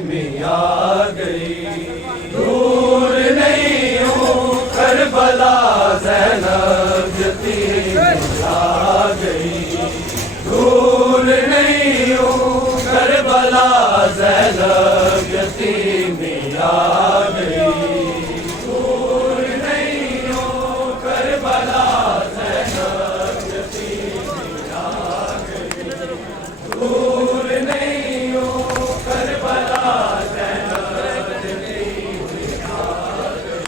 یتیمی آ گئی، دور نہیں ہوں کربلا زینب یتیمی آ گئی، دور نہیں ہوں کربلا زینب یتیمی آ گئی، دور نہیں ہوں کربلا زینب یتیمی آ گئی، دور نہیں ہوں کربلا زینب یتیمی آ گئی،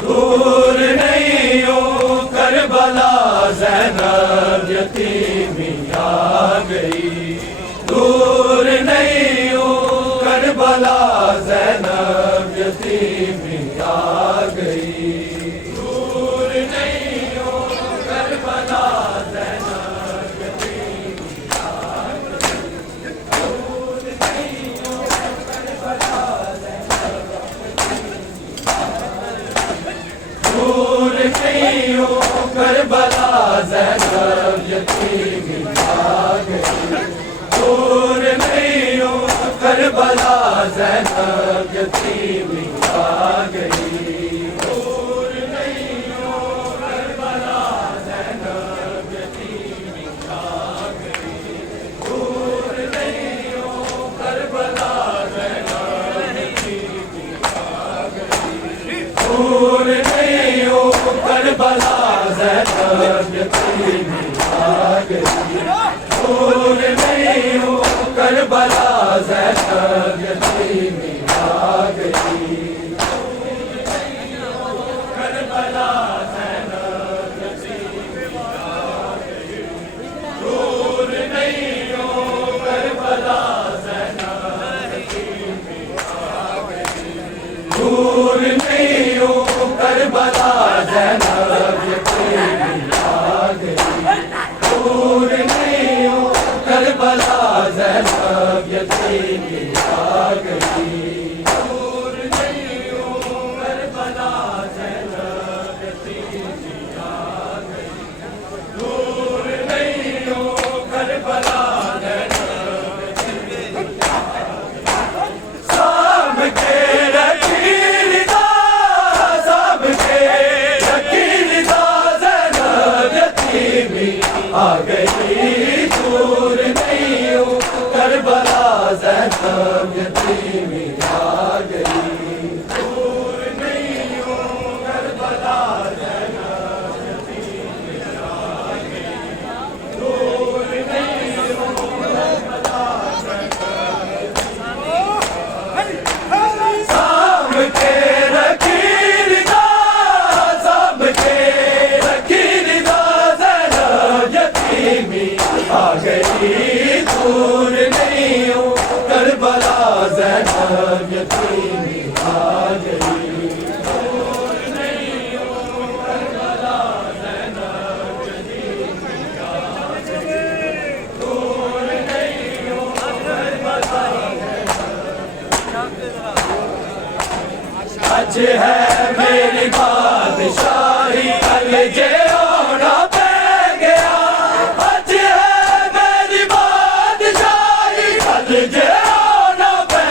دور نہیں ہوں کربلا زینب یتیمی آ گئی، دور نہیں ہوں کربلا زینب یتیمی آ گئی، دور نہیں ہوں کربلا زینب یتیمی آ گئی، دور نہیں ہوں کربلا دور نہیں ہوں کربلا زینب یتیمی آ گئی، دور نہیں ہوں کربلا زینب یتیمی آ گئی، دور نہیں ہوں کربلا زینب یتیمی آ گئی، دور نہیں ہوں کربلا زینب یتیمی آ گئی، دور نہیں ہوں کربلا زینب یتیمی آ گئی، دور نہیں ہوں کربلا زینب یتیمی آ گئی، کربلا زینب یتیمی آ گئی، دور نہیں ہوں کربلا زینب یتیمی آ گئی، دور نہیں ہوں کربلا زینب یتیمی آ گئی، دور نہیں ہوں کربلا زینب یتیمی آ گئی، دور نہیں ہوں کربلا زینب یتیمی آ گئی، دور نہیں ہوں کربلا زینب یتیمی آ گئی، سام کے رکیل دا، سام کے رکیل دا زینب یتیمی آ گئی، دور نہیں ہوں کربلا زینب یتیمی آ گئی، دور نہیں ہوں کربلا زینب یتیمی آ گئی، دور نہیں ہوں کربلا زینب سام کے رکیل دا، سام کے رکیل دا زینب یتیمی آ گئی، دور نہیں ہوں کربلا زینب یتیمی آ گئی، دور نہیں ہوں کربلا زینب یتیمی آ گئی، دور نہیں ہوں کربلا آج ہے میری بادشاہی کل جے ہونا پہ گیا، آج ہے میری بادشاہی کل جے ہونا پہ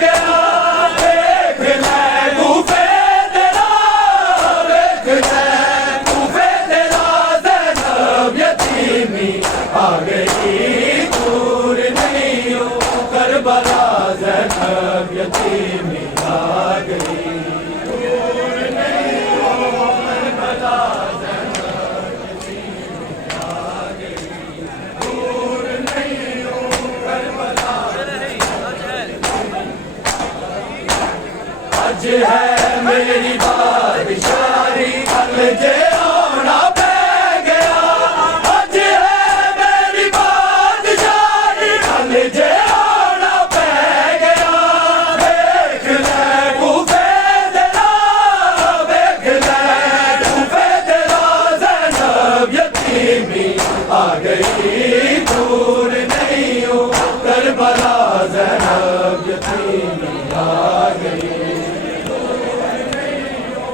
گیا، دیکھ لے کوفے تیرا، دیکھ لے کوفے تیرا زینب یتیمی آ گئی، دور نہیں ہوں کربلا زینب یتیمی آ گئی، دور نہیں ہوں کربلا زینب یتیمی آ گئی، دور نہیں ہوں کربلا آج ہے میری بادشاہی کل جے ہونا پہ گیا، آج ہے میری بادشاہی کل جے ہونا پہ گیا، دیکھ لے کوفے تیرا، دیکھ لے کوفے تیرا زینب یتیمی آ گئی، دور نہیں ہوں کربلا زینب یتیمی آ گئی، دور نہیں ہوں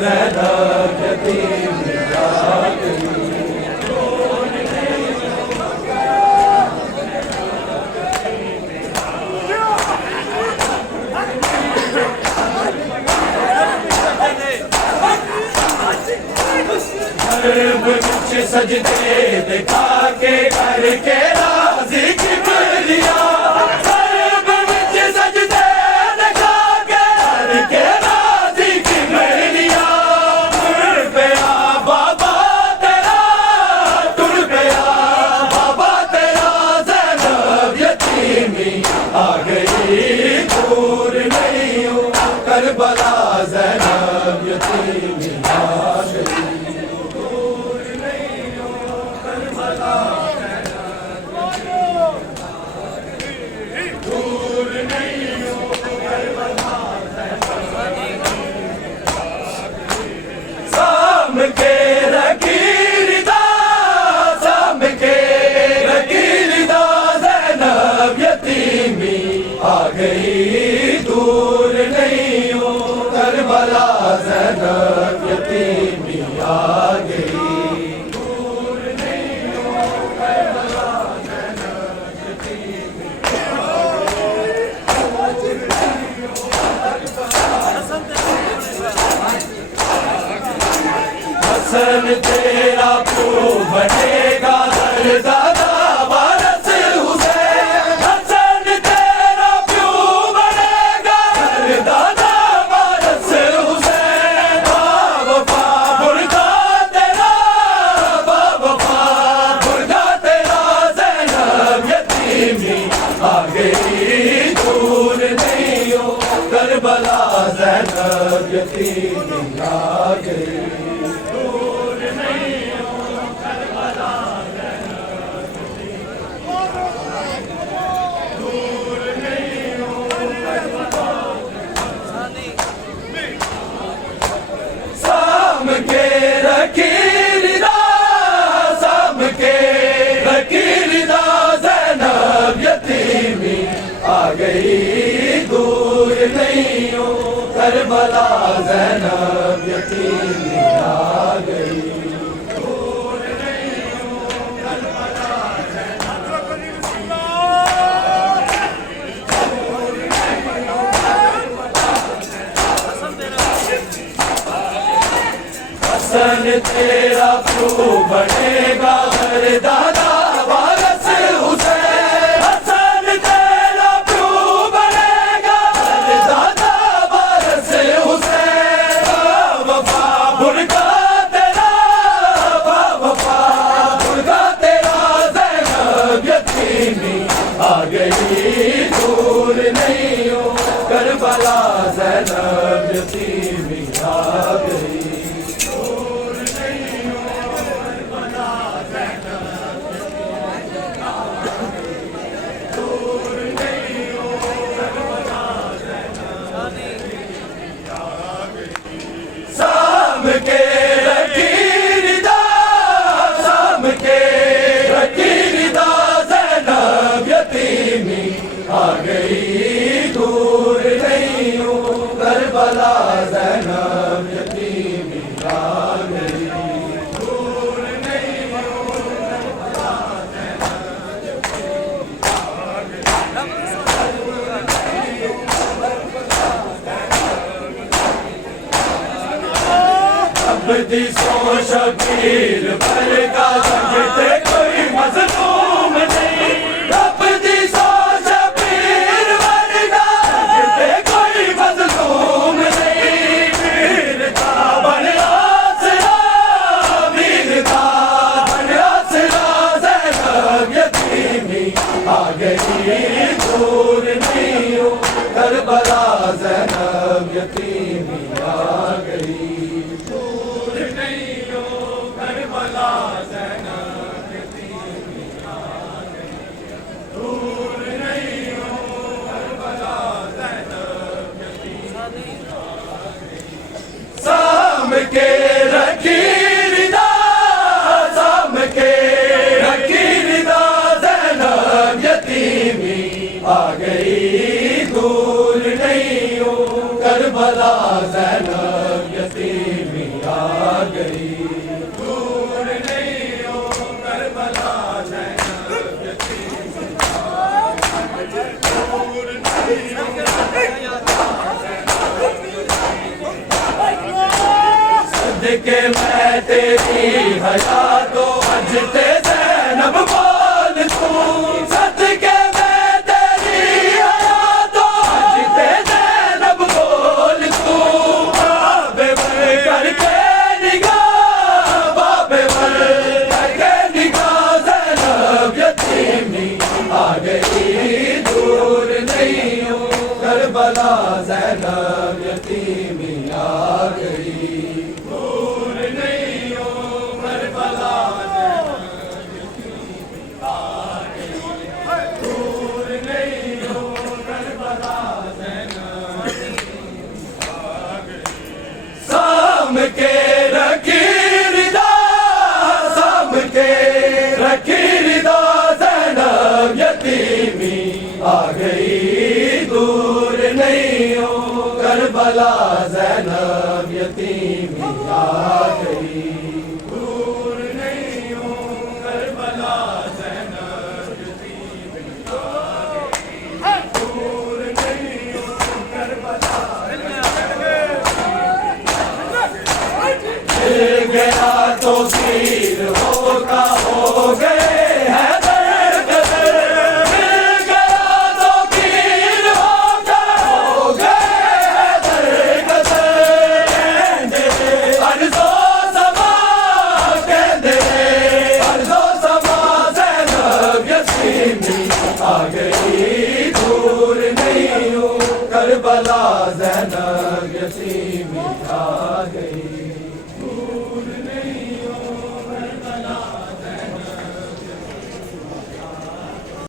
زینب یتیم آ گئی وچ سجدے دکھا کے کر کے راضی کبریا وچ سجدے دکھا کے کر کے راضی کبریا ٹر پیا بابا تیرا ٹر پیا بابا تیرا زینب یتیمی آ گئی دور نہیں ہوں کربلا زینب یتیمی آ گئی دور نہیں ہوں کربلا زینب یتیمی آ گئی دور نہیں ہوں کربلا زینب یتیمی حسن تیرا پیو بنے گا دردادہ وارث حسین حسن تیرا پیو بنے گا دردادہ وارث حسین وفا بردا تیرا وفا بردا تیرا زینب یتیمی آ گئی دور نہیں ہو کربلا زینب یتیمی آ گئی گئی دور نہیں ہوں کربلا زینب یتیمی آ گئی دور نہیں ہوں کربلا حسن تیرا پیو بنے گا دردادہ وارث حسین حسن تیرا پیو بنے گا دردادہ وارث حسین وفا بردا تیرا وفا بردا تیرا زینب یتیمی آ گئی دور نہیں ہو کربلا زینب یتیمی آ گئی دور نہیں ہوں کربلا زینب یتیمی آ گئی دور نہیں ہوں کربلا زینب یتیمی آ گئی عبدی سو شبیر پر کا جگتے کوئی مظلوم نہیں عبدی سو دور نہیں ہوں کربلا زینب یتیمی آ گئی دور نہیں ہوں کربلا زینب یتیمی آ گئی صدقے میں تیری حیات و مجد زینب بول تو صدقے میں تیری حیات و مجد زینب بول تو باب بر کر کے نگاہ باب بر کر کے نگاہ زینب یتیمی آ گئی دور نہیں ہوں کربلا زینب یتیمی آ گئی دور نہیں ہوں کربلا زینب یتیمی آ گئی دور نہیں ہوں کربلا زینب یتیمی آ گئی سام کے رکھی ردا سام کے رکھی ردا زینب یتیمی آ گئی دور نہیں ہوں کربلا زینب یتیمی آ گئی دور نہیں ہوں کربلا زینب یتیمی آ گئی دور نہیں ہوں کربلا مل گیا تو پیر ہوگا ہو گئے ہیں آ گئی دور نہیں ہوں کربلا زینب یتیمی